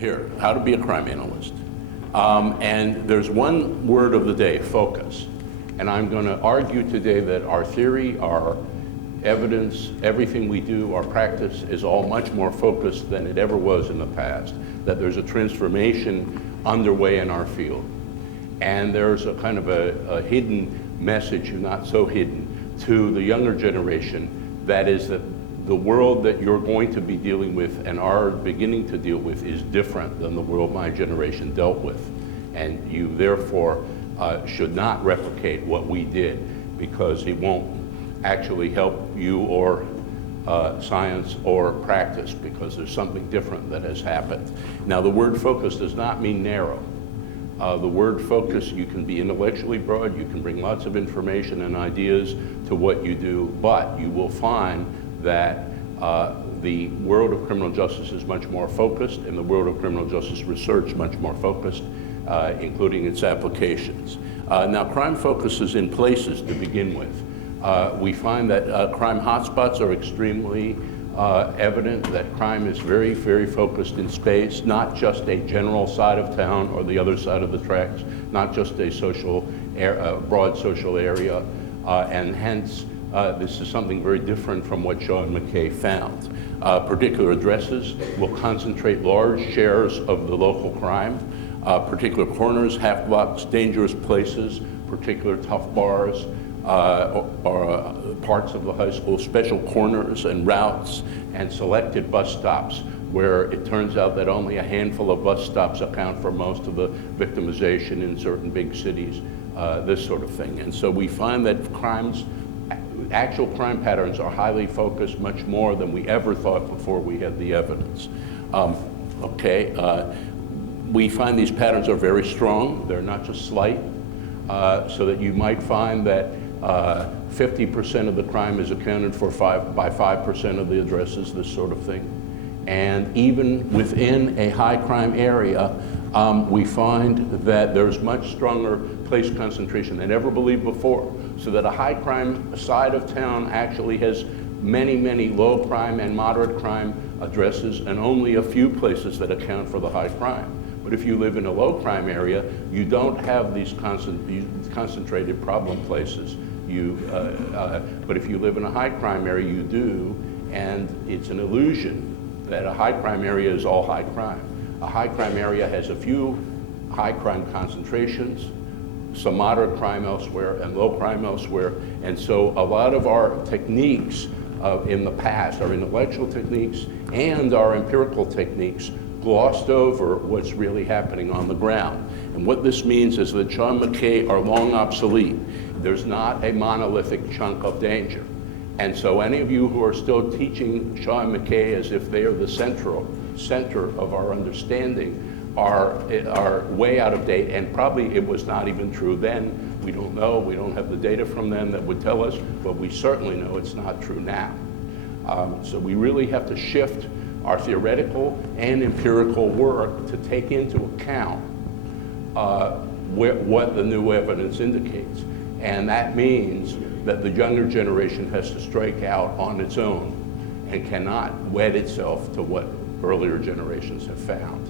here, how to be a crime analyst. And there's one word of the day, focus. And I'm going to argue today that our theory, our evidence, everything we do, our practice is all much more focused than it ever was in the past, that there's a transformation underway in our field. And there's a kind of a hidden message, not so hidden, to the younger generation, that is that the world that you're going to be dealing with and are beginning to deal with is different than the world my generation dealt with. And you therefore should not replicate what we did, because it won't actually help you or science or practice, because there's something different that has happened. Now, the word focus does not mean narrow. The word focus, you can be intellectually broad, you can bring lots of information and ideas to what you do, but you will find that the world of criminal justice is much more focused, and the world of criminal justice research much more focused, including its applications. Now, crime focuses in places to begin with. We find that crime hotspots are extremely evident, that crime is very, very focused in space, not just a general side of town or the other side of the tracks, not just a broad social area, and hence this is something very different from what Shaw and McKay found. Particular addresses will concentrate large shares of the local crime. Particular corners, half blocks, dangerous places, particular tough bars, or parts of the high school, special corners and routes, and selected bus stops, where it turns out that only a handful of bus stops account for most of the victimization in certain big cities, this sort of thing. And so we find that actual crime patterns are highly focused, much more than we ever thought before we had the evidence. We find these patterns are very strong. They're not just slight, so that you might find that 50% of the crime is accounted for by 5% of the addresses, this sort of thing. And even within a high crime area, we find that there's much stronger place concentration than ever believed before, so that a high crime side of town actually has many, many low crime and moderate crime addresses, and only a few places that account for the high crime. But if you live in a low crime area, you don't have these concentrated problem places. But if you live in a high crime area, you do, and it's an illusion that a high crime area is all high crime. A high crime area has a few high crime concentrations, some moderate crime elsewhere, and low crime elsewhere. And so a lot of our techniques in the past, our intellectual techniques and our empirical techniques, glossed over what's really happening on the ground. And what this means is that Shaw and McKay are long obsolete. There's not a monolithic chunk of danger. And so any of you who are still teaching Shaw and McKay as if they are the center of our understanding are way out of date, and probably it was not even true then. We don't know, we don't have the data from them that would tell us, but we certainly know it's not true now. So we really have to shift our theoretical and empirical work to take into account what the new evidence indicates. And that means that the younger generation has to strike out on its own and cannot wed itself to what earlier generations have found.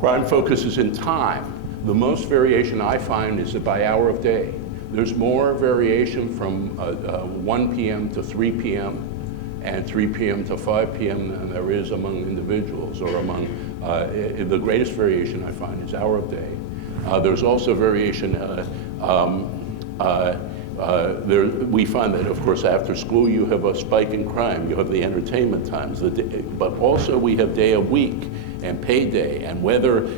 Crime focuses in time. The most variation I find is by hour of day. There's more variation from 1 p.m. to 3 p.m. and 3 p.m. to 5 p.m. than there is among individuals, or among, the greatest variation I find is hour of day. There's also variation, we find that, of course, after school you have a spike in crime, you have the entertainment times, but also we have day of week and payday and weather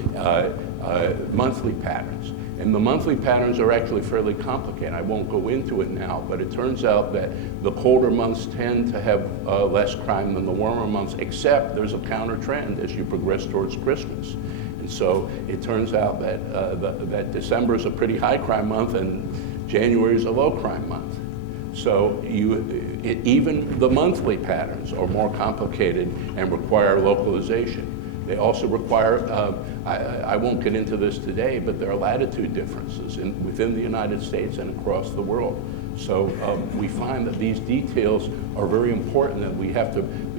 monthly patterns. And the monthly patterns are actually fairly complicated. I won't go into it now, but it turns out that the colder months tend to have less crime than the warmer months, except there's a counter trend as you progress towards Christmas. And so it turns out that that December is a pretty high crime month and January is a low crime month. So even the monthly patterns are more complicated and require localization. They also require, I won't get into this today, but there are latitude differences within the United States and across the world. So we find that these details are very important, and we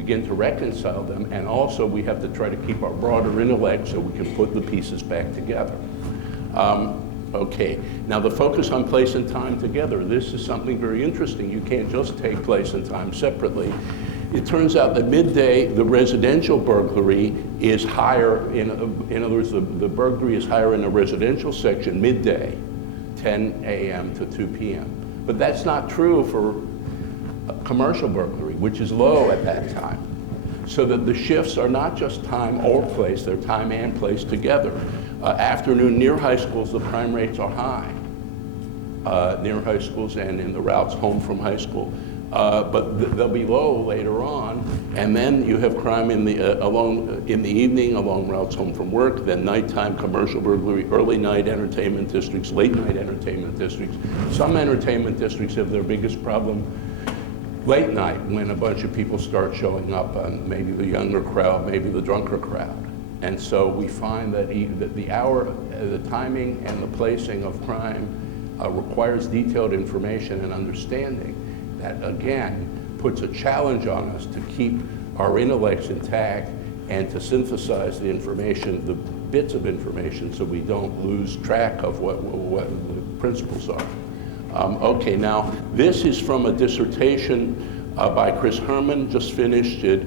begin to reconcile them, and also we have to try to keep our broader intellect so we can put the pieces back together. Okay, now the focus on place and time together. This is something very interesting. You can't just take place and time separately. It turns out that midday, the residential burglary is higher, in other words, the burglary is higher in the residential section midday, 10 a.m. to 2 p.m. But that's not true for commercial burglary, which is low at that time. So that the shifts are not just time or place, they're time and place together. Afternoon near high schools, the crime rates are high. Near high schools and in the routes home from high school. But they'll be low later on, and then you have crime in the evening along routes home from work, then nighttime commercial burglary, early night entertainment districts, late night entertainment districts. Some entertainment districts have their biggest problem late night when a bunch of people start showing up, and maybe the younger crowd, maybe the drunker crowd. And so we find that the hour, the timing and the placing of crime requires detailed information and understanding that, again, puts a challenge on us to keep our intellects intact and to synthesize the information, the bits of information, so we don't lose track of what the principles are. Okay, now this is from a dissertation by Chris Herman, just finished at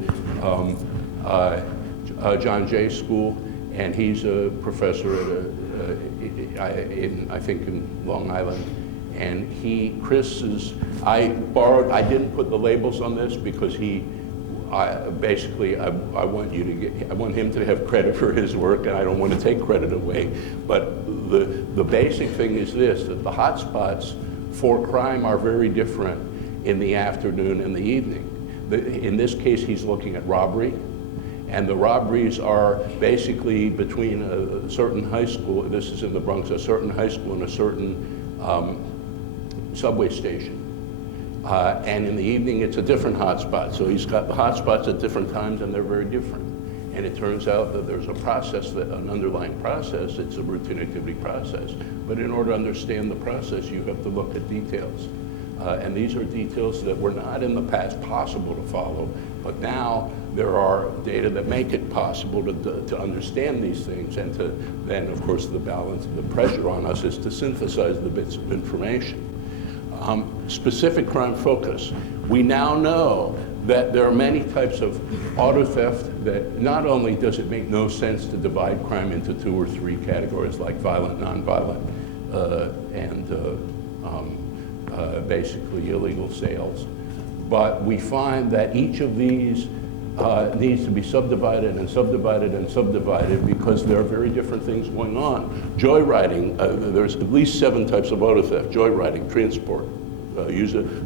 John Jay School, and he's a professor at I think in Long Island. And I didn't put the labels on this because I want him to have credit for his work, and I don't want to take credit away. But the basic thing is this, that the hotspots for crime are very different in the afternoon and the evening. In this case, he's looking at robbery, and the robberies are basically between a certain high school, this is in the Bronx, a certain high school and a certain subway station. And in the evening, it's a different hotspot. So he's got the hotspots at different times, and they're very different. And it turns out that there's a process, an underlying process. It's a routine activity process. But in order to understand the process, you have to look at details. And these are details that were not in the past possible to follow, but now there are data that make it possible to understand these things, and to then, of course, the balance, the pressure on us is to synthesize the bits of information. Specific crime focus. We now know that there are many types of auto theft that not only does it make no sense to divide crime into 2 or 3 categories like violent, nonviolent, and basically illegal sales, but we find that each of these needs to be subdivided and subdivided and subdivided because there are very different things going on. Joyriding, there's at least 7 types of auto theft. Joyriding, transport,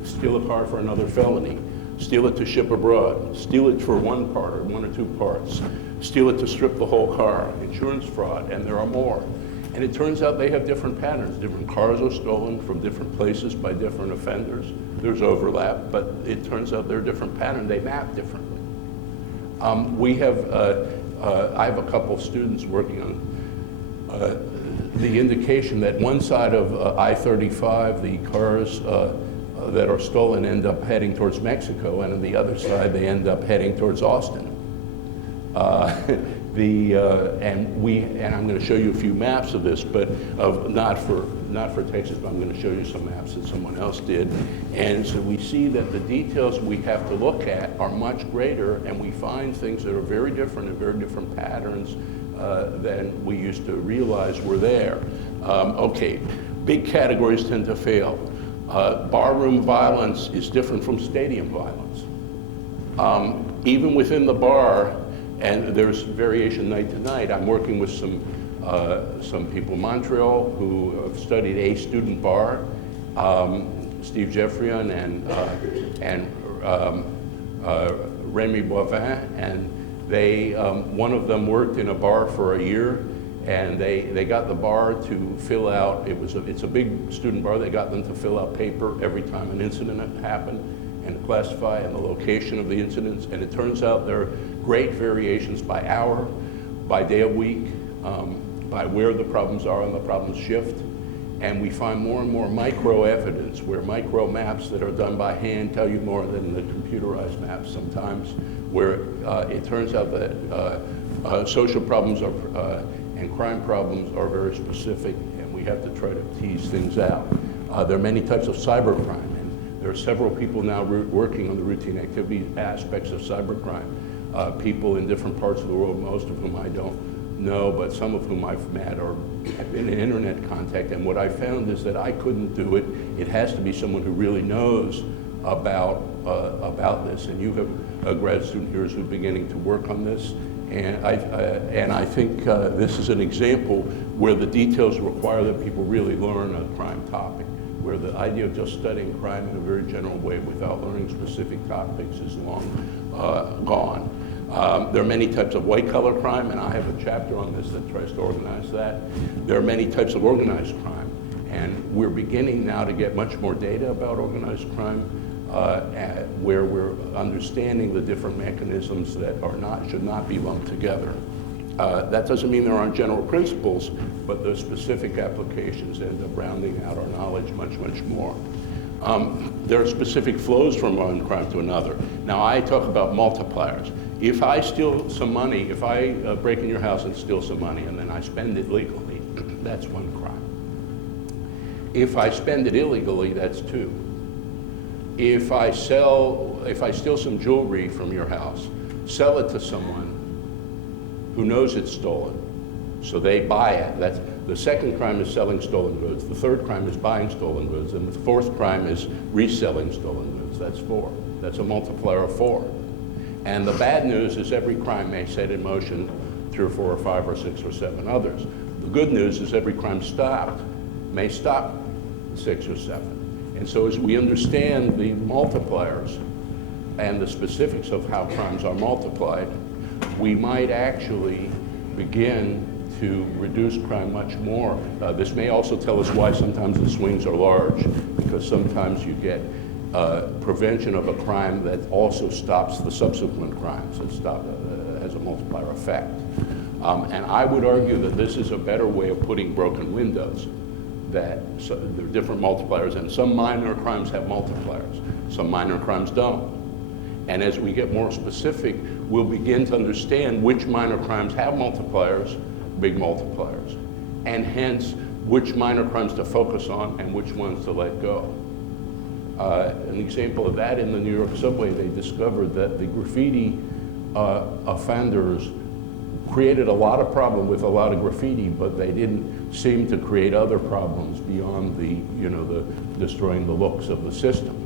steal a car for another felony, steal it to ship abroad, steal it for one part or 1 or 2 parts, steal it to strip the whole car, insurance fraud, and there are more. And it turns out they have different patterns. Different cars are stolen from different places by different offenders. There's overlap, but it turns out they're different patterns. They map differently. I have a couple students working on the indication that one side of I-35, the cars that are stolen end up heading towards Mexico, and on the other side, they end up heading towards Austin. And I'm going to show you a few maps of this, but not for Texas, but I'm going to show you some maps that someone else did. And so we see that the details we have to look at are much greater, and we find things that are very different and very different patterns than we used to realize were there. Okay, big categories tend to fail. Barroom violence is different from stadium violence. Even within the bar, and there's variation night to night. I'm working with some people in Montreal who have studied a student bar, Steve Jeffrion and Remy Boivin, and one of them worked in a bar for a year, and they got the bar to fill out, it's a big student bar, they got them to fill out paper every time an incident happened, and classify and the location of the incidents, and it turns out there are great variations by hour, by day of week, by where the problems are and the problems shift. And we find more and more micro evidence, where micro maps that are done by hand tell you more than the computerized maps sometimes, where it turns out that social problems and crime problems are very specific, and we have to try to tease things out. There are many types of cybercrime, and there are several people now working on the routine activity aspects of cybercrime. People in different parts of the world, most of whom I don't know, but some of whom I've met or have been in internet contact. And what I found is that I couldn't do it. It has to be someone who really knows about this. And you have a grad student here who's beginning to work on this. And I think this is an example where the details require that people really learn a crime topic, where the idea of just studying crime in a very general way without learning specific topics is long gone. There are many types of white-collar crime, and I have a chapter on this that tries to organize that. There are many types of organized crime, and we're beginning now to get much more data about organized crime, where we're understanding the different mechanisms that should not be lumped together. That doesn't mean there aren't general principles, but the specific applications end up rounding out our knowledge much, much more. There are specific flows from one crime to another. Now, I talk about multipliers. If I steal some money, if I break in your house and steal some money and then I spend it legally, that's one crime. If I spend it illegally, that's two. If I steal some jewelry from your house, sell it to someone who knows it's stolen, so they buy it. The second crime is selling stolen goods. The third crime is buying stolen goods. And the fourth crime is reselling stolen goods. That's four. That's a multiplier of four. And the bad news is every crime may set in motion 3 or 4 or 5 or 6 or 7 others. The good news is every crime may stop 6 or 7. And so as we understand the multipliers and the specifics of how crimes are multiplied, we might actually begin to reduce crime much more. This may also tell us why sometimes the swings are large, because sometimes you get prevention of a crime that also stops the subsequent crimes. It has a multiplier effect. And I would argue that this is a better way of putting broken windows, that there are different multipliers, and some minor crimes have multipliers, some minor crimes don't. And as we get more specific, we'll begin to understand which minor crimes have multipliers, big multipliers, and hence which minor crimes to focus on and which ones to let go. An example of that, in the New York subway, they discovered that the graffiti offenders created a lot of problem with a lot of graffiti, but they didn't seem to create other problems beyond the destroying the looks of the system.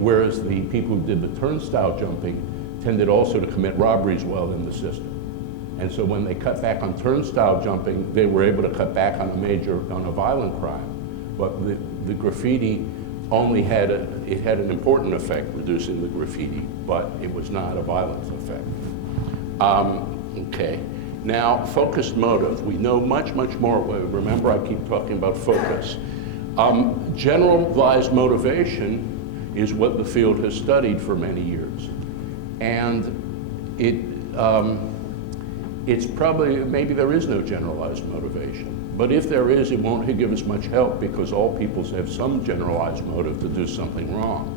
Whereas the people who did the turnstile jumping tended also to commit robberies while in the system. And so when they cut back on turnstile jumping, they were able to cut back on a violent crime. But the graffiti only had an important effect, reducing the graffiti, but it was not a violent effect. Okay. Now, focused motive. We know much, much more. Remember, I keep talking about focus. Generalized motivation is what the field has studied for many years. And it's probably, maybe there is no generalized motivation. But if there is, it won't give us much help, because all peoples have some generalized motive to do something wrong.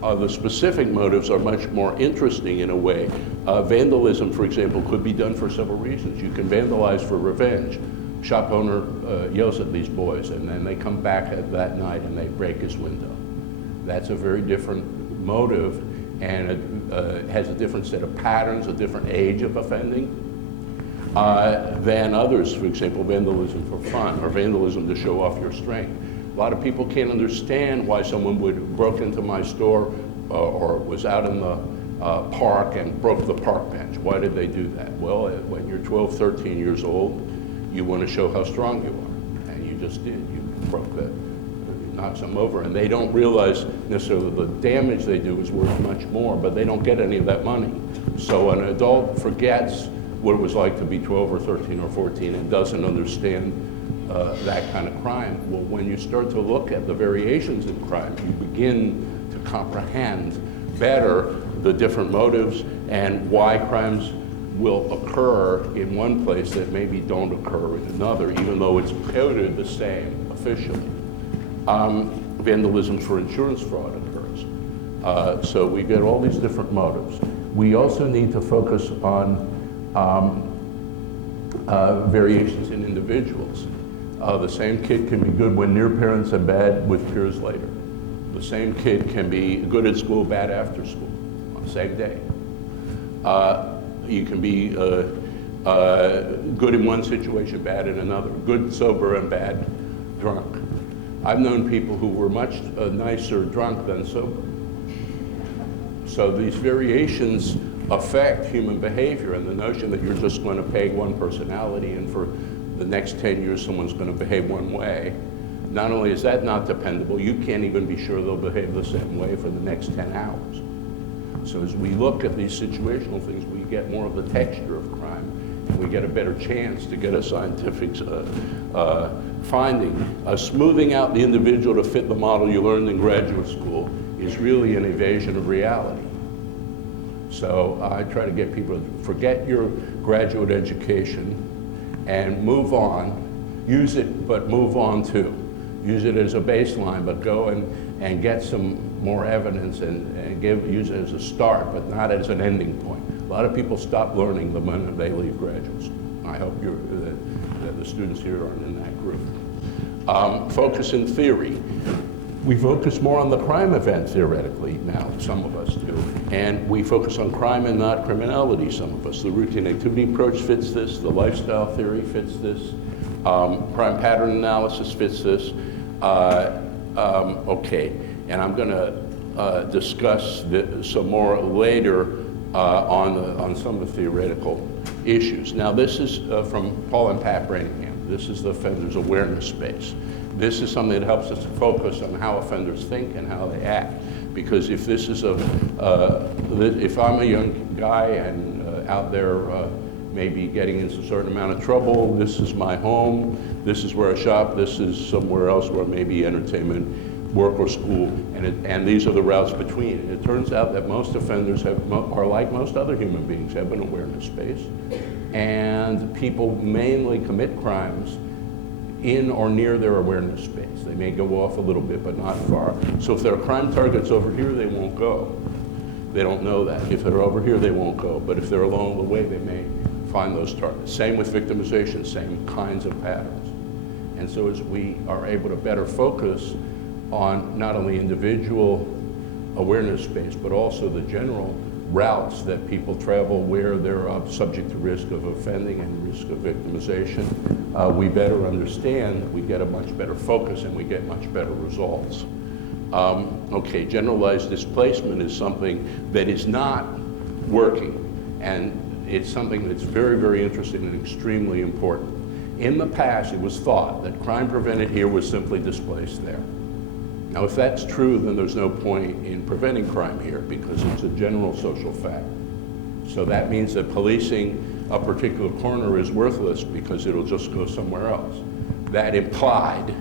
The specific motives are much more interesting in a way. Vandalism, for example, could be done for several reasons. You can vandalize for revenge. Shop owner yells at these boys, and then they come back that night and they break his window. That's a very different motive, and it has a different set of patterns, a different age of offending than others. For example, vandalism for fun, or vandalism to show off your strength. A lot of people can't understand why someone would have broke into my store or was out in the park and broke the park bench. Why did they do that? Well, when you're 12, 13 years old, you want to show how strong you are, and you just did. You broke that. Knocks them over, and they don't realize necessarily the damage they do is worth much more, but they don't get any of that money. So an adult forgets what it was like to be 12 or 13 or 14 and doesn't understand that kind of crime. Well, when you start to look at the variations in crime, you begin to comprehend better the different motives and why crimes will occur in one place that maybe don't occur in another, even though it's coded the same officially. Vandalism for insurance fraud occurs. So we get all these different motives. We also need to focus on variations in individuals. The same kid can be good when near parents and bad with peers later. The same kid can be good at school, bad after school, on the same day. You can be good in one situation, bad in another, good sober and bad drunk. I've known people who were much nicer drunk than sober. So these variations affect human behavior, and the notion that you're just going to peg one personality and for the next 10 years someone's going to behave one way, not only is that not dependable, you can't even be sure they'll behave the same way for the next 10 hours. So as we look at these situational things, we get more of the texture of crime, and we get a better chance to get a scientific finding. Smoothing out the individual to fit the model you learned in graduate school is really an evasion of reality. So I try to get people to forget your graduate education and move on. Use it, but move on too. Use it as a baseline, but go and get some more evidence and use it as a start, but not as an ending point. A lot of people stop learning the moment they leave graduate school. I hope that the students here aren't in that group. Focus in theory. We focus more on the crime event theoretically now, some of us do, and we focus on crime and not criminality, some of us. The routine activity approach fits this, the lifestyle theory fits this, crime pattern analysis fits this. Okay, and I'm going to discuss some more later on some of the theoretical issues. Now this is from Paul and Pat Brantingham. This is the offender's awareness space. This is something that helps us to focus on how offenders think and how they act. Because if this is if I'm a young guy and out there maybe getting into a certain amount of trouble, this is my home, this is where I shop, this is somewhere else where maybe entertainment, work or school, and these are the routes between. And it turns out that most offenders are like most other human beings, have an awareness space. And people mainly commit crimes in or near their awareness space. They may go off a little bit, but not far. So if there are crime targets over here, they won't go. They don't know that. If they're over here, they won't go. But if they're along the way, they may find those targets. Same with victimization, same kinds of patterns. And so as we are able to better focus on not only individual awareness space, but also the general routes that people travel where they're subject to risk of offending and risk of victimization, we better understand, we get a much better focus, and we get much better results. Okay, generalized displacement is something that is not working, and it's something that's very, very interesting and extremely important. In the past, it was thought that crime prevented here was simply displaced there. Now, if that's true, then there's no point in preventing crime here because it's a general social fact. So that means that policing a particular corner is worthless because it'll just go somewhere else. That implied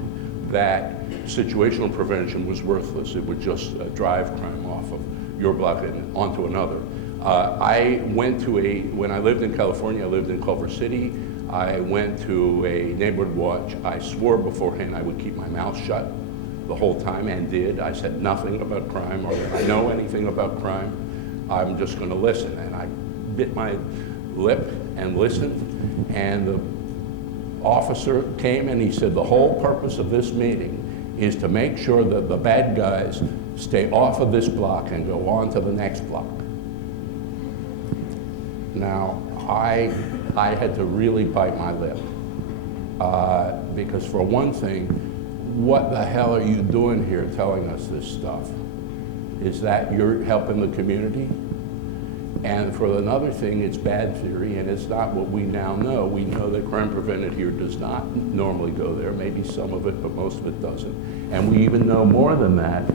that situational prevention was worthless. It would just drive crime off of your block and onto another. I went to when I lived in California, I lived in Culver City. I went to a neighborhood watch. I swore beforehand I would keep my mouth shut the whole time, and did. I said nothing about crime or that I know anything about crime. I'm just going to listen. And I bit my lip and listened, and the officer came and he said the whole purpose of this meeting is to make sure that the bad guys stay off of this block and go on to the next block. Now, I had to really bite my lip because for one thing, what the hell are you doing here telling us this stuff? Is that you're helping the community? And for another thing, it's bad theory, and it's not what we now know. We know that crime prevented here does not normally go there, maybe some of it, but most of it doesn't. And we even know more than that.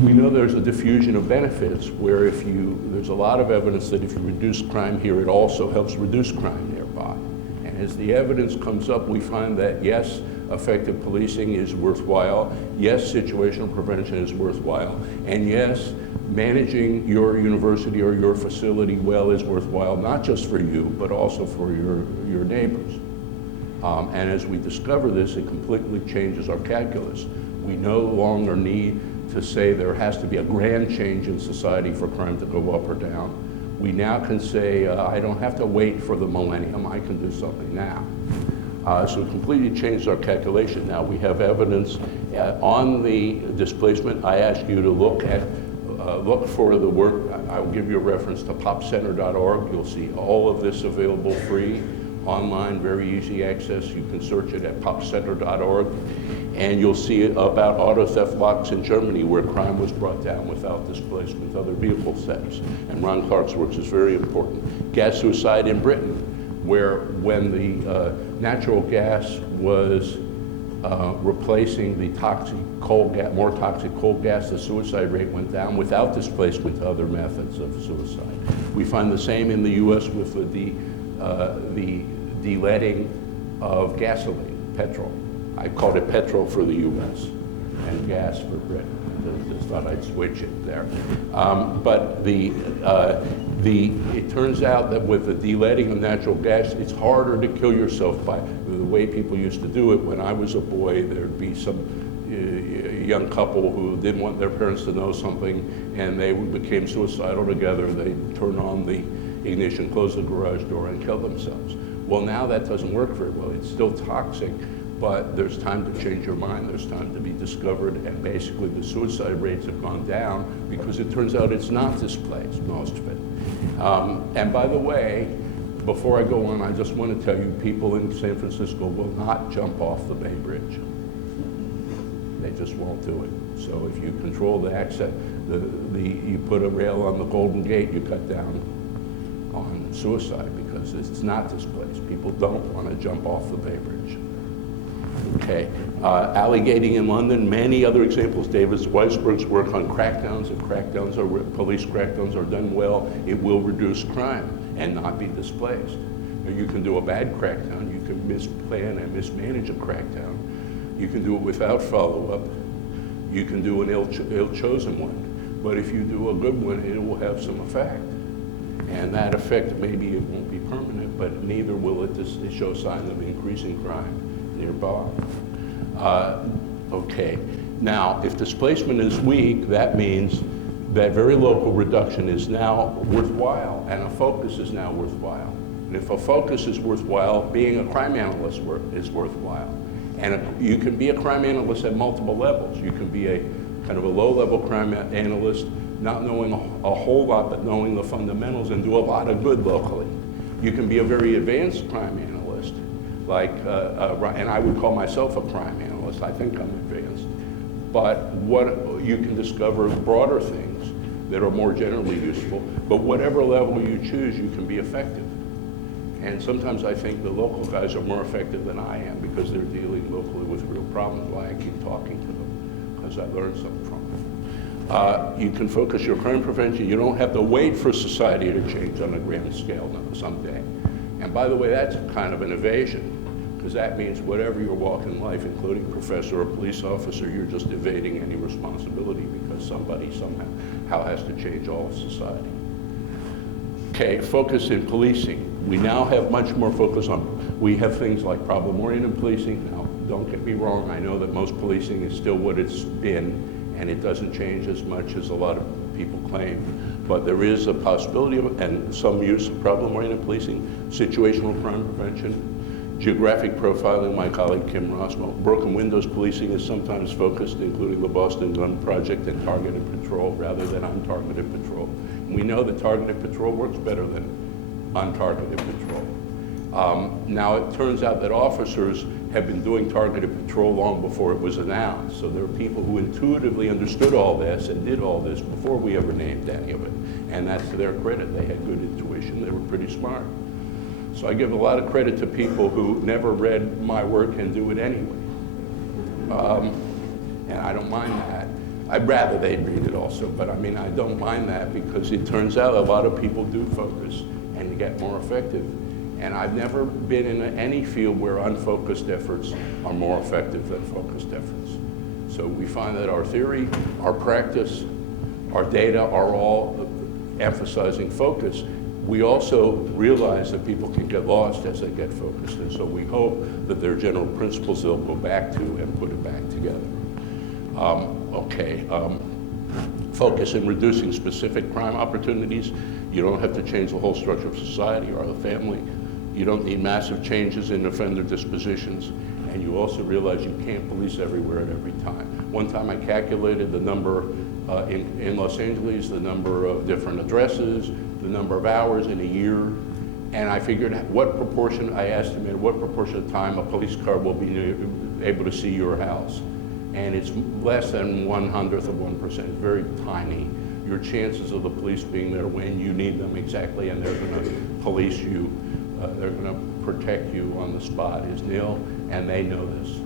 We know there's a diffusion of benefits where there's a lot of evidence that if you reduce crime here, it also helps reduce crime nearby. And as the evidence comes up, we find that yes, effective policing is worthwhile. Yes, situational prevention is worthwhile. And yes, managing your university or your facility well is worthwhile, not just for you, but also for your neighbors. And as we discover this, it completely changes our calculus. We no longer need to say there has to be a grand change in society for crime to go up or down. We now can say, I don't have to wait for the millennium, I can do something now. So it completely changed our calculation. Now we have evidence on the displacement. I ask you to look for the work. I'll give you a reference to popcenter.org. You'll see all of this available free, online, very easy access. You can search it at popcenter.org. And you'll see about auto theft locks in Germany, where crime was brought down without displacement, other vehicle thefts. And Ron Clark's work is very important. Gas suicide in Britain, where when the natural gas was replacing the toxic coal gas, more toxic coal gas, the suicide rate went down without displacement to other methods of suicide. We find the same in the US with the de-leading of gasoline, petrol. I called it petrol for the US and gas for Britain. I just thought I'd switch it there. But it turns out that with the de-leading of natural gas, it's harder to kill yourself by the way people used to do it. When I was a boy, there'd be some young couple who didn't want their parents to know something, and they became suicidal together. They'd turn on the ignition, close the garage door, and kill themselves. Well, now that doesn't work very well. It's still toxic, but there's time to change your mind. There's time to be discovered, and basically the suicide rates have gone down because it turns out it's not displaced, most of it. And by the way, before I go on, I just want to tell you, people in San Francisco will not jump off the Bay Bridge. They just won't do it. So if you control the access, you put a rail on the Golden Gate, you cut down on suicide because it's not displaced. People don't want to jump off the Bay Bridge. Okay, alligating in London, many other examples. David Weisberg's work on crackdowns. If police crackdowns are done well, it will reduce crime and not be displaced. You can do a bad crackdown. You can misplan and mismanage a crackdown. You can do it without follow-up. You can do an ill-chosen one. But if you do a good one, it will have some effect. And that effect, maybe it won't be permanent, but neither will it show signs of increasing crime nearby. Okay, now if displacement is weak, that means that very local reduction is now worthwhile, and a focus is now worthwhile. And if a focus is worthwhile, being a crime analyst is worthwhile. And you can be a crime analyst at multiple levels. You can be a kind of a low-level crime analyst, not knowing a whole lot, but knowing the fundamentals, and do a lot of good locally. You can be a very advanced crime analyst, like, and I would call myself a crime analyst. I think I'm advanced. But you can discover broader things that are more generally useful. But whatever level you choose, you can be effective. And sometimes I think the local guys are more effective than I am because they're dealing locally with real problems. Why I keep talking to them, because I learned something from them. You can focus your crime prevention. You don't have to wait for society to change on a grand scale someday. And by the way, that's kind of an evasion, because that means whatever your walk in life, including professor or police officer, you're just evading any responsibility because somebody somehow has to change all of society. Okay, focus in policing. We now have much more focus on, we have things like problem-oriented policing. Now, don't get me wrong, I know that most policing is still what it's been, and it doesn't change as much as a lot of people claim. But there is a possibility of, and some use of problem-oriented policing, situational crime prevention, geographic profiling. My colleague Kim Ross, broken windows policing is sometimes focused, including the Boston Gun Project, and targeted patrol rather than untargeted patrol. And we know that targeted patrol works better than untargeted patrol. Now it turns out that officers have been doing targeted patrol long before it was announced. So there are people who intuitively understood all this and did all this before we ever named any of it. And that's to their credit. They had good intuition. They were pretty smart. So I give a lot of credit to people who never read my work and do it anyway. And I don't mind that. I'd rather they'd read it also, but I mean, I don't mind that because it turns out a lot of people do focus and get more effective. And I've never been in any field where unfocused efforts are more effective than focused efforts. So we find that our theory, our practice, our data are all emphasizing focus. We also realize that people can get lost as they get focused, and so we hope that there are general principles they'll go back to and put it back together. Focus in reducing specific crime opportunities. You don't have to change the whole structure of society or the family. You don't need massive changes in offender dispositions, and you also realize you can't police everywhere at every time. One time I calculated the number in Los Angeles, the number of different addresses, the number of hours in a year, and I figured what proportion, I estimated what proportion of time a police car will be able to see your house. And it's less than 1/100th of 1%, it's very tiny. Your chances of the police being there when you need them exactly and they're gonna police you, they're gonna protect you on the spot is nil, and they know this.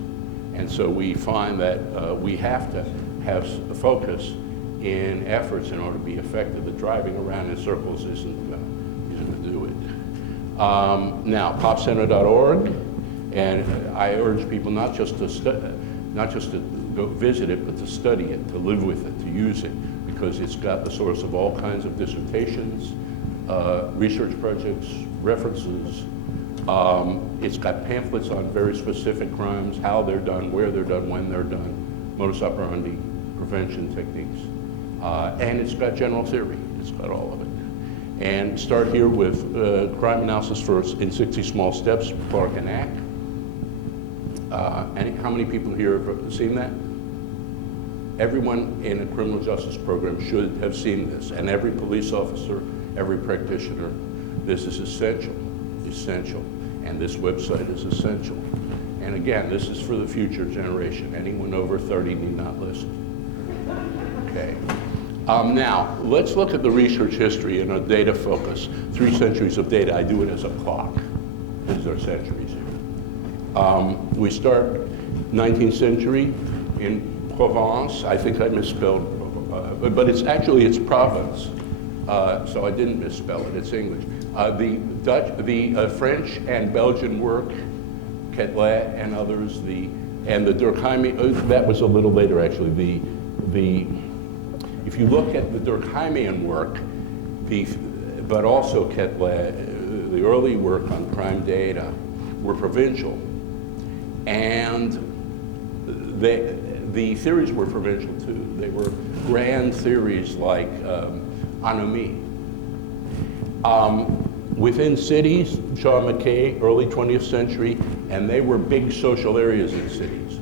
And so we find that we have to have a focus in efforts in order to be effective. The driving around in circles isn't going to do it. Now, popcenter.org, and I urge people not just to go visit it, but to study it, to live with it, to use it, because it's got the source of all kinds of dissertations, research projects, references. It's got pamphlets on very specific crimes, how they're done, where they're done, when they're done, modus operandi, prevention techniques. And it's got general theory. It's got all of it. And start here with crime analysis first in 60 small steps, Clark and Ack. And how many people here have seen that? Everyone in a criminal justice program should have seen this, and every police officer, every practitioner. This is essential, and this website is essential. And again, this is for the future generation. Anyone over 30 need not listen. Okay. Now, let's look at the research history and a data focus. 3 centuries of data. I do it as a clock. These are centuries here. We start 19th century in Provence. I think I misspelled, but it's Provence. So I didn't misspell it. It's English. The French and Belgian work, Quetelet and others, and the Durkheimian. That was a little later, actually. If you look at the Durkheimian work, but also Quetelet, the early work on crime data were provincial, and the theories were provincial too. They were grand theories like anomie. Within cities, Shaw and McKay, early 20th century, and they were big social areas in cities.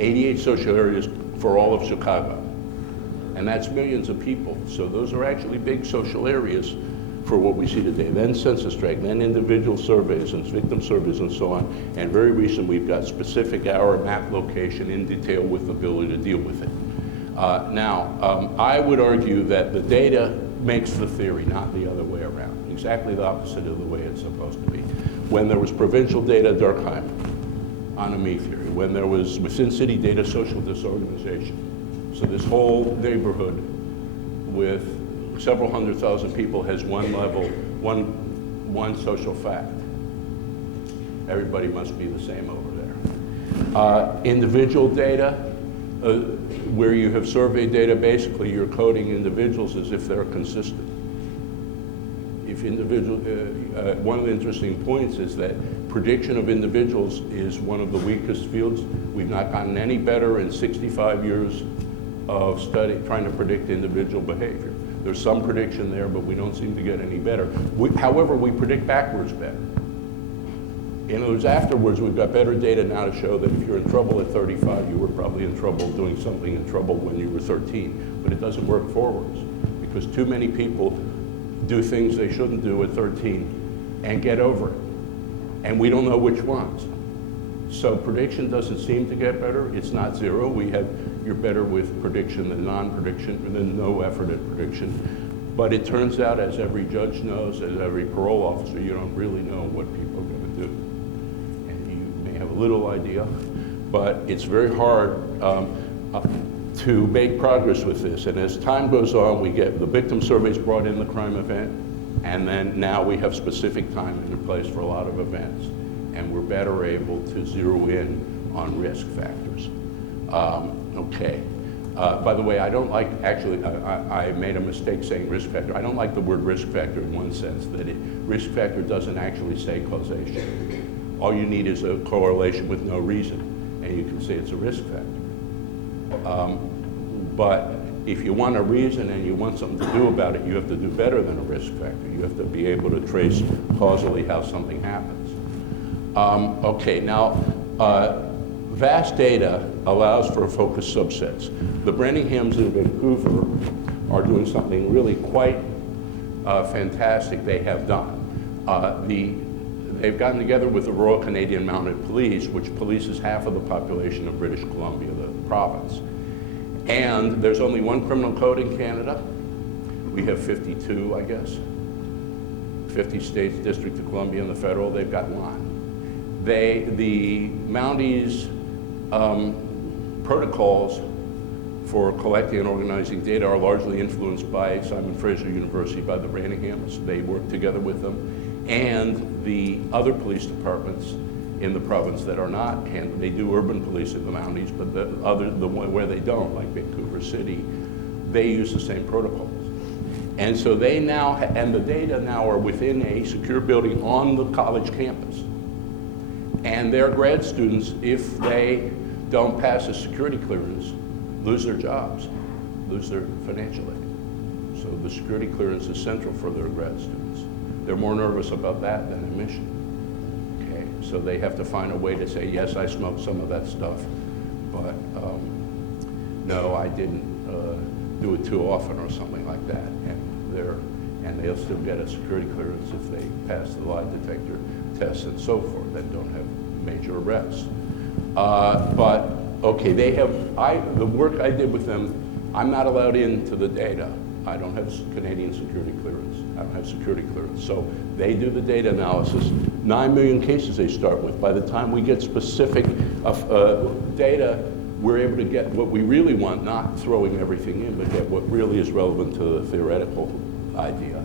88 social areas for all of Chicago. And that's millions of people. So those are actually big social areas for what we see today. Then census tract, then individual surveys and victim surveys and so on. And very recent, we've got specific hour map location in detail with the ability to deal with it. I would argue that the data makes the theory, not the other way around. Exactly the opposite of the way it's supposed to be. When there was provincial data, Durkheim, anomie theory. When there was within city data, social disorganization. So this whole neighborhood with several 100,000 people has one level, one social fact. Everybody must be the same over there. Individual data, where you have survey data, basically you're coding individuals as if they're consistent. If one of the interesting points is that prediction of individuals is one of the weakest fields. We've not gotten any better in 65 years of study trying to predict individual behavior. There's some prediction there, but we don't seem to get any better. However, we predict backwards better. In other words, afterwards, we've got better data now to show that if you're in trouble at 35, you were probably in trouble doing something in trouble when you were 13. But it doesn't work forwards, because too many people do things they shouldn't do at 13 and get over it. And we don't know which ones. So prediction doesn't seem to get better. It's not zero. You're better with prediction than non-prediction, and then no effort at prediction. But it turns out, as every judge knows, as every parole officer, you don't really know what people are going to do. And you may have a little idea, but it's very hard to make progress with this. And as time goes on, we get the victim surveys brought in the crime event. And then now we have specific time and place for a lot of events, and we're better able to zero in on risk factors. Okay. By the way, I don't like, actually, I made a mistake saying risk factor. I don't like the word risk factor in one sense, that risk factor doesn't actually say causation. All you need is a correlation with no reason, and you can say it's a risk factor. But if you want a reason and you want something to do about it, you have to do better than a risk factor. You have to be able to trace causally how something happens. Okay, now, vast data allows for focused subsets. The Brantinghams in Vancouver are doing something really quite fantastic they have done. They've gotten together with the Royal Canadian Mounted Police, which polices half of the population of British Columbia, the province. And there's only one criminal code in Canada. We have 52, I guess. 50 states, District of Columbia, and the federal, they've got one. The Mounties protocols for collecting and organizing data are largely influenced by Simon Fraser University, by the Brantinghams. They work together with them, and the other police departments in the province that are not handled. They do urban police in the Mounties, but the one where they don't, like Vancouver City, they use the same protocols. And so they now, and the data now are within a secure building on the college campus. And their grad students, if they don't pass a security clearance, lose their jobs, lose their financial aid. So the security clearance is central for their grad students. They're more nervous about that than admission. Okay, so they have to find a way to say, yes, I smoked some of that stuff, but no, I didn't do it too often or something like that. And they'll still get a security clearance if they pass the lie detector tests and so forth, that don't have major arrests. But okay, they have, the work I did with them, I'm not allowed into the data. I don't have Canadian security clearance. I don't have security clearance. So they do the data analysis. 9 million cases they start with. By the time we get specific data, we're able to get what we really want, not throwing everything in, but get what really is relevant to the theoretical idea.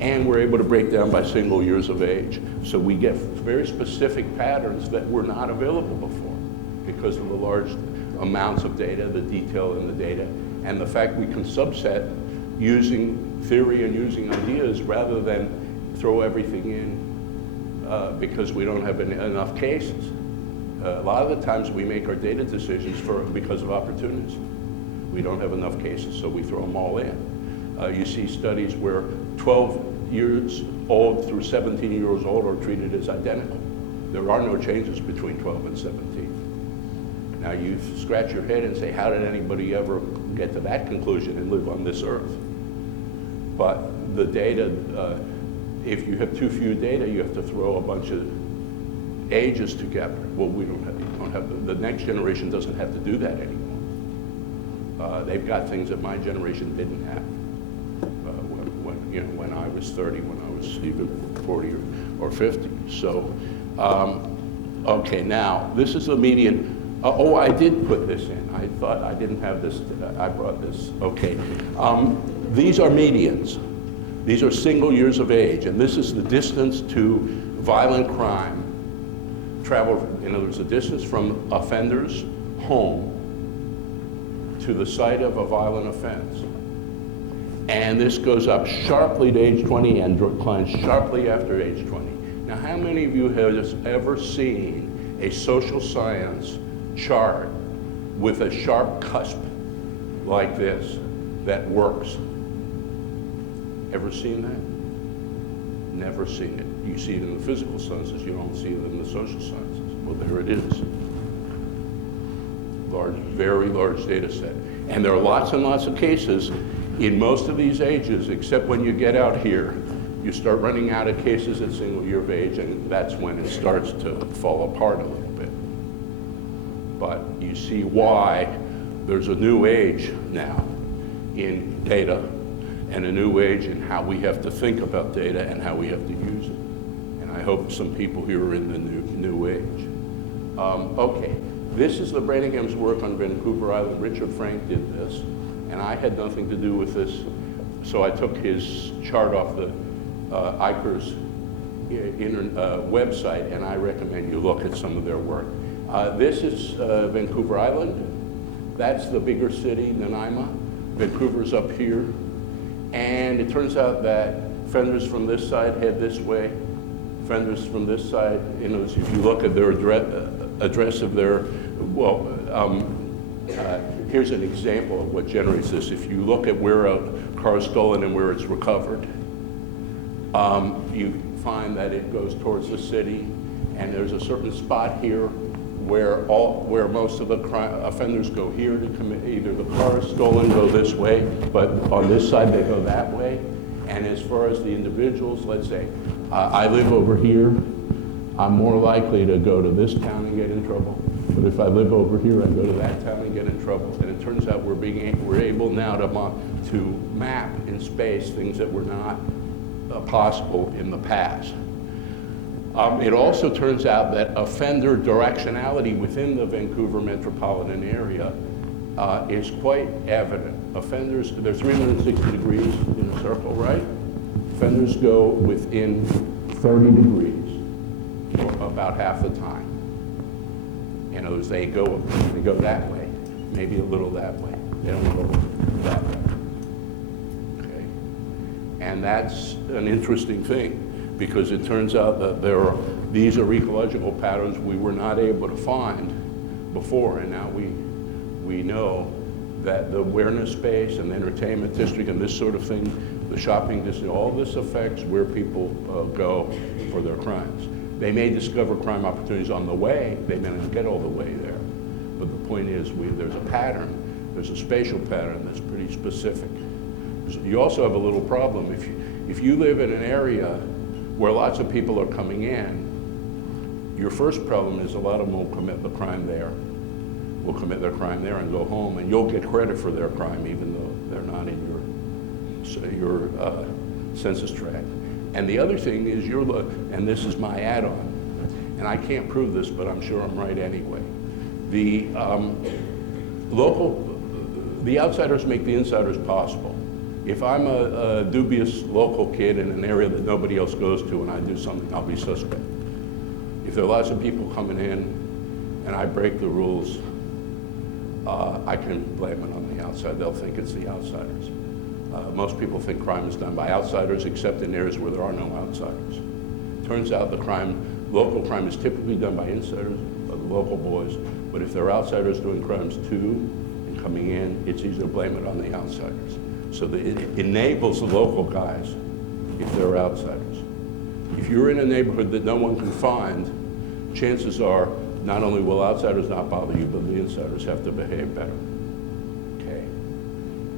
And we're able to break down by single years of age. So we get very specific patterns that were not available before because of the large amounts of data, the detail in the data, and the fact we can subset using theory and using ideas rather than throw everything in because we don't have enough cases. A lot of the times we make our data decisions because of opportunities. We don't have enough cases, so we throw them all in. You see studies where 12 years old through 17 years old are treated as identical. There are no changes between 12 and 17. Now you scratch your head and say, how did anybody ever get to that conclusion and live on this earth? But the data, if you have too few data, you have to throw a bunch of ages together. Well, we don't have the next generation doesn't have to do that anymore. They've got things that my generation didn't have. When I was 30, when I was even 40 or 50. So, okay, now this is the median. Oh, I did put this in. I thought I didn't have this. I brought this. Okay, these are medians. These are single years of age, and this is the distance to violent crime. Travel, in other words, the distance from offender's home to the site of a violent offense. And this goes up sharply to age 20 and declines sharply after age 20. Now, how many of you have ever seen a social science chart with a sharp cusp like this that works? Ever seen that? Never seen it. You see it in the physical sciences, you don't see it in the social sciences. Well, there it is. Large, very large data set. And there are lots and lots of cases in most of these ages, except when you get out here, you start running out of cases at single year of age, and that's when it starts to fall apart a little bit. But you see why there's a new age now in data, and a new age in how we have to think about data and how we have to use it. And I hope some people here are in the new age. Okay, this is the Brantingham's work on Vancouver Island. Richard Frank did this. And I had nothing to do with this, so I took his chart off the Eicher's website, and I recommend you look at some of their work. This is Vancouver Island. That's the bigger city, Nanaimo. Vancouver's up here. And it turns out that offenders from this side head this way. Offenders from this side, you know, if you look at their address of their, well, here's an example of what generates this. If you look at where a car is stolen and where it's recovered, you find that it goes towards the city, and there's a certain spot here where most of the offenders go here to commit. Either the car is stolen, go this way, but on this side they go that way. And as far as the individuals, let's say I live over here, I'm more likely to go to this town and get in trouble. But if I live over here, I go to that town and get in trouble. And it turns out we're able now to map in space things that were not possible in the past. It also turns out that offender directionality within the Vancouver metropolitan area is quite evident. Offenders, they're 360 degrees in a circle, right? Offenders go within 30 degrees about half the time. In other words, they go that way, maybe a little that way. They don't go that way. Okay? And that's an interesting thing, because it turns out that these are ecological patterns we were not able to find before, and now we know that the awareness space and the entertainment district and this sort of thing, the shopping district, all this affects where people go for their crimes. They may discover crime opportunities on the way, they may not get all the way there, but the point is there's a pattern, there's a spatial pattern that's pretty specific. You also have a little problem. If you live in an area where lots of people are coming in, your first problem is a lot of them will commit the crime there. Will commit their crime there and go home, and you'll get credit for their crime even though they're not in your census tract. And the other thing is and this is my add-on, and I can't prove this, but I'm sure I'm right anyway. The outsiders make the insiders possible. If I'm a dubious local kid in an area that nobody else goes to and I do something, I'll be suspect. If there are lots of people coming in and I break the rules, I can blame it on the outside. They'll think it's the outsiders. Most people think crime is done by outsiders, except in areas where there are no outsiders. Turns out local crime is typically done by insiders, the local boys, but if there are outsiders doing crimes too and coming in, it's easy to blame it on the outsiders. So it enables the local guys if they're outsiders. If you're in a neighborhood that no one can find, chances are not only will outsiders not bother you, but the insiders have to behave better. Okay?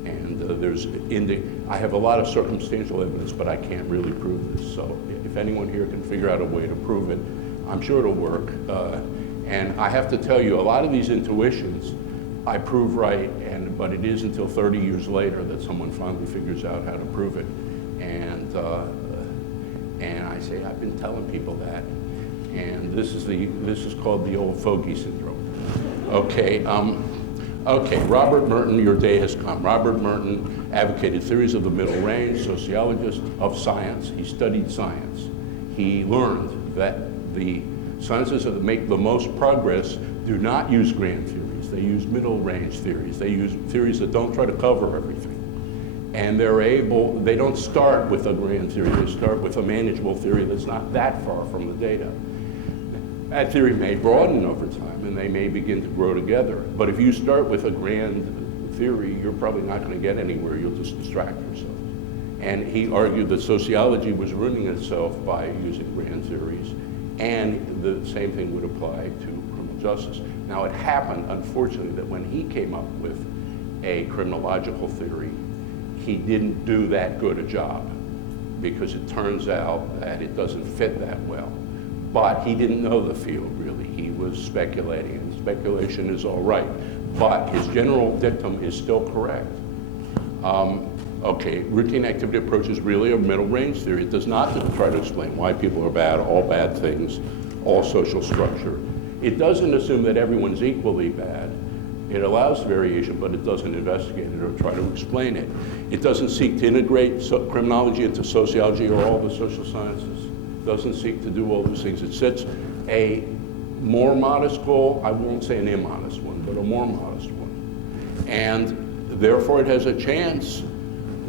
And I have a lot of circumstantial evidence, but I can't really prove this. So if anyone here can figure out a way to prove it, I'm sure it'll work. And I have to tell you, a lot of these intuitions I prove right, but it is until 30 years later that someone finally figures out how to prove it. And I say, I've been telling people that. And this is called the old fogey syndrome. Okay, okay, Robert Merton, your day has come. Robert Merton advocated theories of the middle range, sociologist of science. He studied science. He learned that the sciences that make the most progress do not use grand theories. They use middle range theories. They use theories that don't try to cover everything. And they don't start with a grand theory. They start with a manageable theory that's not that far from the data. That theory may broaden over time, and they may begin to grow together. But if you start with a grand theory, you're probably not going to get anywhere. You'll just distract yourself. And he argued that sociology was ruining itself by using grand theories, and the same thing would apply to criminal justice. Now, it happened, unfortunately, that when he came up with a criminological theory, he didn't do that good a job, because it turns out that it doesn't fit that well. But he didn't know the field, really. He was speculating, and speculation is all right. But his general dictum is still correct. Okay, routine activity approach is really a middle range theory. It does not try to explain why people are bad, all bad things, all social structure. It doesn't assume that everyone's equally bad. It allows variation, but it doesn't investigate it or try to explain it. It doesn't seek to integrate criminology into sociology or all the social sciences. It doesn't seek to do all those things. It sets a more modest goal, I won't say an immodest one, but a more modest one. And therefore it has a chance,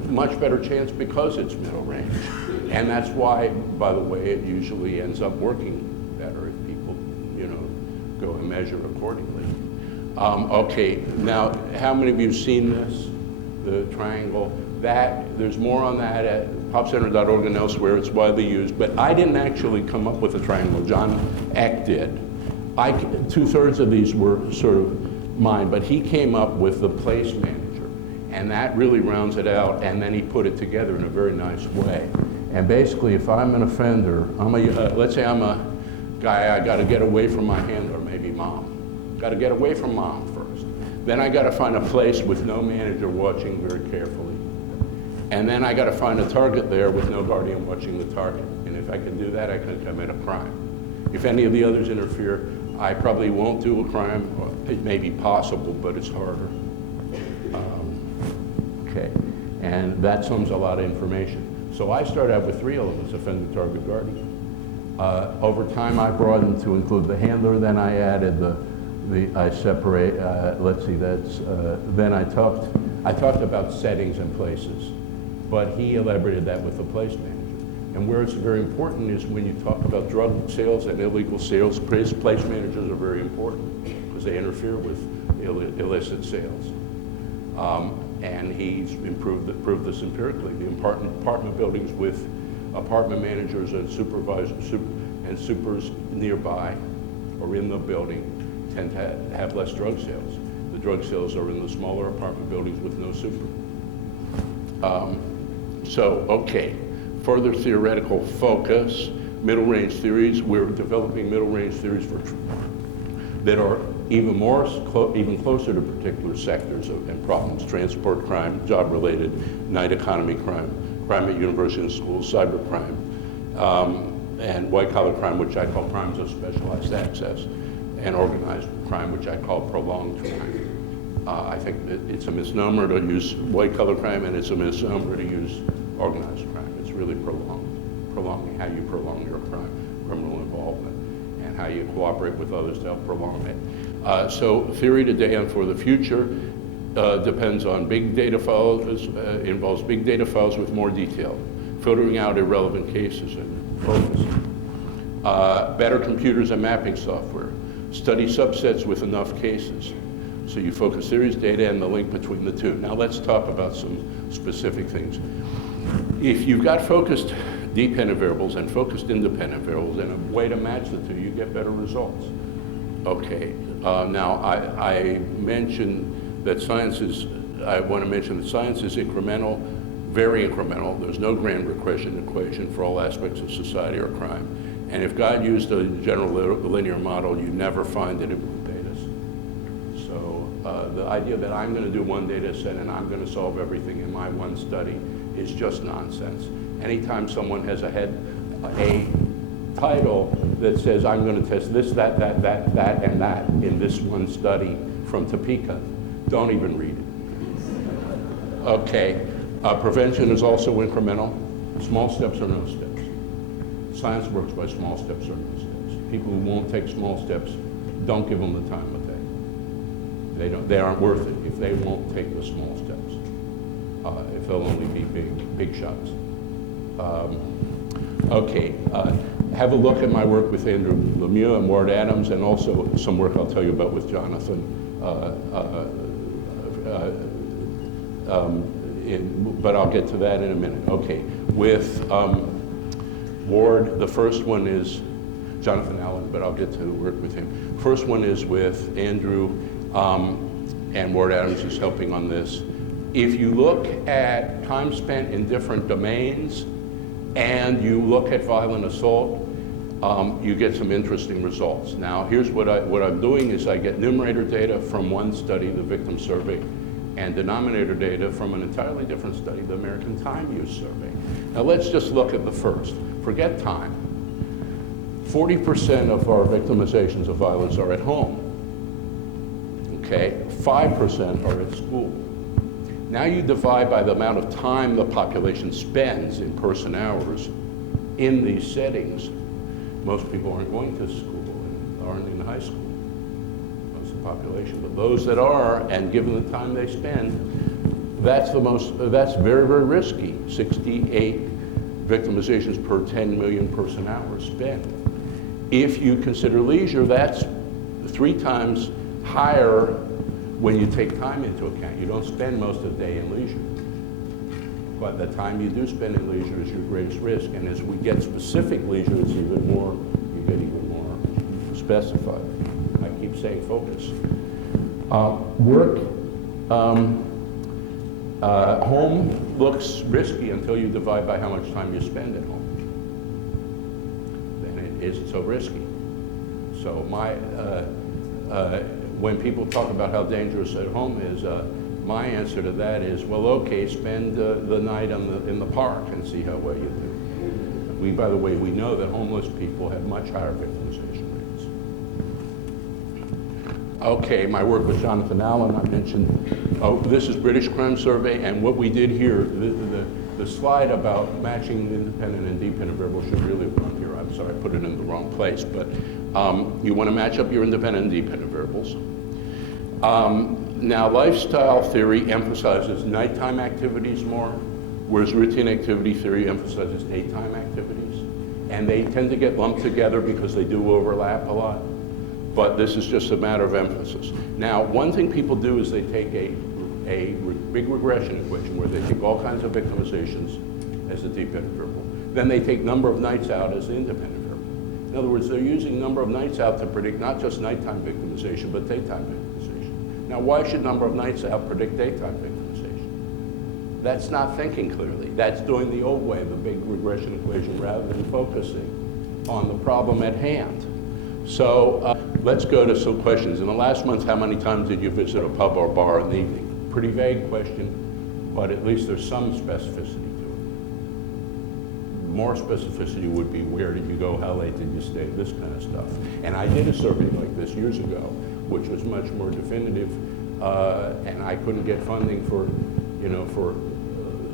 much better chance because it's middle range. And that's why, by the way, it usually ends up working better if people, go and measure accordingly. Okay, now, how many of you have seen this, the triangle? There's more on that at popcenter.org and elsewhere. It's widely used, but I didn't actually come up with the triangle. John Eck did. 2/3 of these were sort of mine, but he came up with the place manager, and that really rounds it out, and then he put it together in a very nice way. And basically, if I'm an offender, let's say I'm a guy, I got to get away from my handler, maybe mom. Got to get away from mom first. Then I got to find a place with no manager watching very carefully. And then I got to find a target there with no guardian watching the target. And if I can do that, I can commit a crime. If any of the others interfere, I probably won't do a crime. It may be possible, but it's harder. Okay, and that sums a lot of information. So I start out with 3 elements: offender, target, guardian. Over time, I broadened to include the handler. Then I added I separate. Let's see. Then I talked about settings and places, but he elaborated that with the place manager. And where it's very important is when you talk about drug sales and illegal sales, place managers are very important because they interfere with illicit sales. And he's proved this empirically. The apartment buildings with apartment managers and supervisors and supers nearby or in the building tend to have less drug sales. The drug sales are in the smaller apartment buildings with no super. Okay, further theoretical focus, middle range theories. We're developing middle range theories that are even closer to particular sectors and problems: transport crime, job-related, night economy crime, crime at university and schools, cyber crime, and white-collar crime, which I call crimes of specialized access, and organized crime, which I call prolonged crime. I think that it's a misnomer to use white-collar crime, and it's a misnomer to use organized crime. It's really prolonging how you prolong your criminal involvement, and how you cooperate with others to help prolong it. So theory today and for the future depends on big data files, involves big data files with more detail, filtering out irrelevant cases and focusing. Better computers and mapping software. Study subsets with enough cases. So you focus series data and the link between the two. Now let's talk about some specific things. If you've got focused dependent variables and focused independent variables and a way to match the two, you get better results. Okay, now I mentioned that I want to mention that science is incremental, very incremental. There's no grand regression equation for all aspects of society or crime. And if God used a general linear model, you never find it in data. So the idea that I'm going to do one data set and I'm going to solve everything in my one study is just nonsense. Anytime someone has a title that says I'm going to test this, that, and that in this one study from Topeka, don't even read it. Okay, prevention is also incremental. Small steps or no steps. Science works by small steps or no steps. People who won't take small steps, don't give them the time of day. They aren't worth it if they won't take the small steps. If they'll only be big shots. Okay, have a look at my work with Andrew Lemieux and Ward Adams, and also some work I'll tell you about with Jonathan. But I'll get to that in a minute. Okay, with Ward, the first one is Jonathan Allen, but I'll get to work with him. First one is with Andrew, and Ward Adams is helping on this. If you look at time spent in different domains and you look at violent assault, you get some interesting results. Now, here's what I'm doing is I get numerator data from one study, the victim survey, and denominator data from an entirely different study, the American Time Use Survey. Now, let's just look at the first. Forget time. 40% of our victimizations of violence are at home. okay? 5% are at school. Now you divide by the amount of time the population spends in person hours in these settings. Most people aren't going to school and aren't in high school, most of the population. But those that are, and given the time they spend, that's very, very risky. 68 victimizations per 10 million person hours spent. If you consider leisure, that's 3 times higher when you take time into account. You don't spend most of the day in leisure. But the time you do spend in leisure is your greatest risk. And as we get specific leisure, it's even more, you get even more specified. I keep saying focus. Work, home looks risky until you divide by how much time you spend at home. Then it isn't so risky. So when people talk about how dangerous at home is, my answer to that is, well, okay, spend the night in the park and see how well you do. By the way, we know that homeless people have much higher victimization rates. Okay, my work with Jonathan Allen, I mentioned, this is British Crime Survey, and what we did here, the slide about matching independent and dependent variables should really run here. I'm sorry, I put it in the wrong place, but you want to match up your independent and dependent variables. Now, lifestyle theory emphasizes nighttime activities more, whereas routine activity theory emphasizes daytime activities. And they tend to get lumped together because they do overlap a lot. But this is just a matter of emphasis. Now, one thing people do is they take a big regression equation where they take all kinds of victimizations as the dependent variable. Then they take number of nights out as the independent variable. In other words, they're using number of nights out to predict not just nighttime victimization, but daytime victimization. Now, why should number of nights out predict daytime victimization? That's not thinking clearly. That's doing the old way, the big regression equation, rather than focusing on the problem at hand. So let's go to some questions. In the last month, how many times did you visit a pub or bar in the evening? Pretty vague question, but at least there's some specificity to it. More specificity would be, where did you go, how late did you stay, this kind of stuff. And I did a survey like this years ago, which was much more definitive, and I couldn't get funding for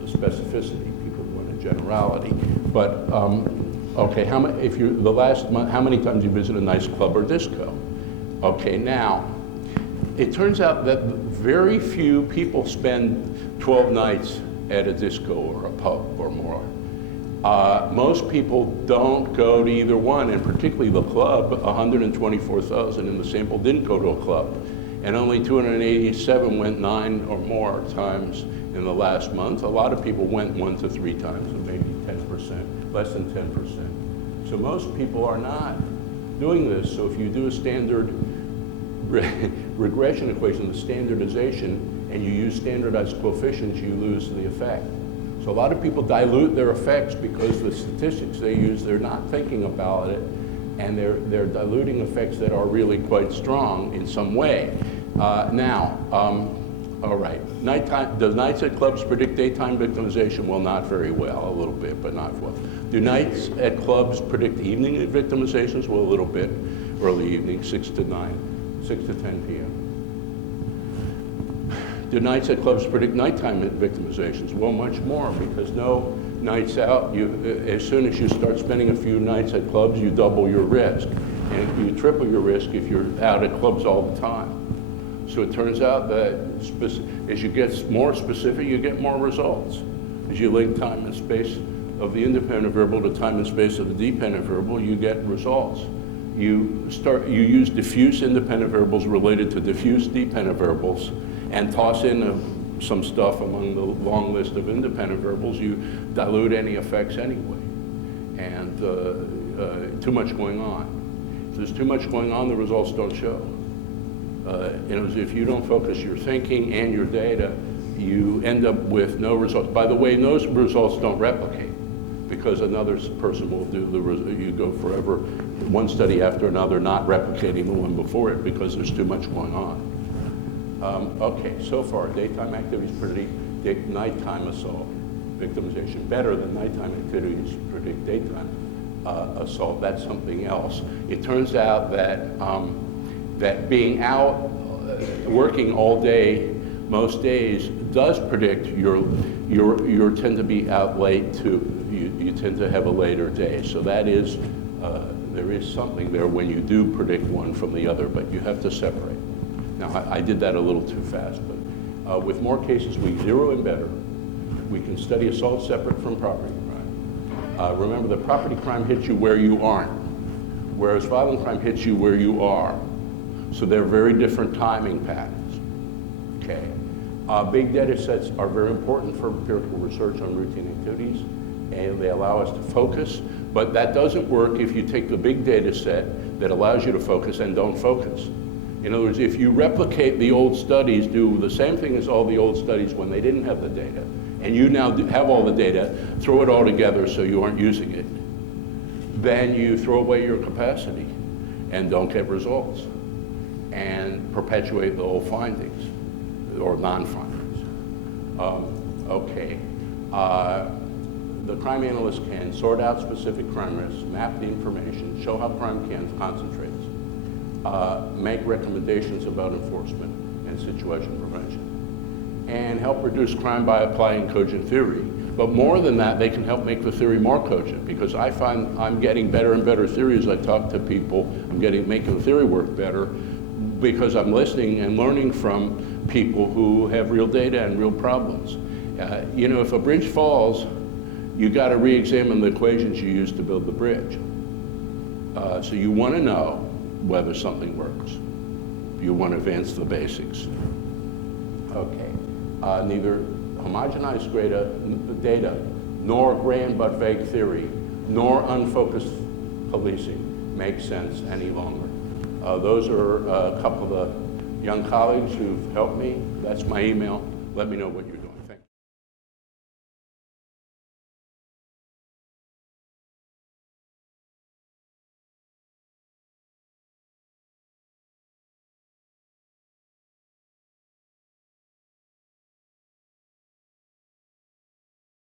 specificity. People wanted generality. But okay, how many times you visit a nice club or disco? Okay, now it turns out that very few people spend 12 nights at a disco or a pub or more. Most people don't go to either one, and particularly the club. 124,000 in the sample didn't go to a club, and only 287 went 9 or more times in the last month. A lot of people went 1 to 3 times, so maybe 10%, less than 10%. So most people are not doing this. So if you do a standard regression equation, the standardization, and you use standardized coefficients, you lose the effect. So a lot of people dilute their effects because the statistics they use, they're not thinking about it, and they're diluting effects that are really quite strong in some way. All right, does nights at clubs predict daytime victimization? Well, not very well, a little bit, but not well. Do nights at clubs predict evening victimizations? Well, a little bit, early evening, 6 to 10 p.m. Do nights at clubs predict nighttime victimizations? Well, much more, because no nights out, as soon as you start spending a few nights at clubs, you double your risk. And you triple your risk if you're out at clubs all the time. So it turns out that as you get more specific, you get more results. As you link time and space of the independent variable to time and space of the dependent variable, you get results. You use diffuse independent variables related to diffuse dependent variables, and toss in some stuff among the long list of independent variables, you dilute any effects anyway. And too much going on. If there's too much going on, the results don't show. If you don't focus your thinking and your data, you end up with no results. By the way, those results don't replicate, because another person will do you go forever, one study after another, not replicating the one before it because there's too much going on. Okay, so far, daytime activities predict nighttime assault victimization better than nighttime activities predict daytime assault. That's something else. It turns out that that being out working all day, most days, does predict you tend to be out late too. You tend to have a later day. So that is, there is something there when you do predict one from the other, but you have to separate. Now, I did that a little too fast, but with more cases we zero in better. We can study assault separate from property crime. Remember, the property crime hits you where you aren't, whereas violent crime hits you where you are. So they're very different timing patterns. Okay. Big data sets are very important for empirical research on routine activities, and they allow us to focus, but that doesn't work if you take the big data set that allows you to focus and don't focus. In other words, if you replicate the old studies, do the same thing as all the old studies when they didn't have the data, and you now have all the data, throw it all together so you aren't using it, then you throw away your capacity and don't get results and perpetuate the old findings or non-findings. Okay. The crime analyst can sort out specific crime risks, map the information, show how crime concentrates, make recommendations about enforcement and situation prevention, and help reduce crime by applying cogent theory. But more than that, they can help make the theory more cogent, because I find I'm getting better and better theory as I talk to people. I'm making the theory work better because I'm listening and learning from people who have real data and real problems. You know, if a bridge falls, you got to re-examine the equations you used to build the bridge. So you want to know whether something works. You want to advance the basics. Okay. Neither homogenized data, nor grand but vague theory, nor unfocused policing makes sense any longer. Those are a couple of the young colleagues who've helped me. That's my email. Let me know what you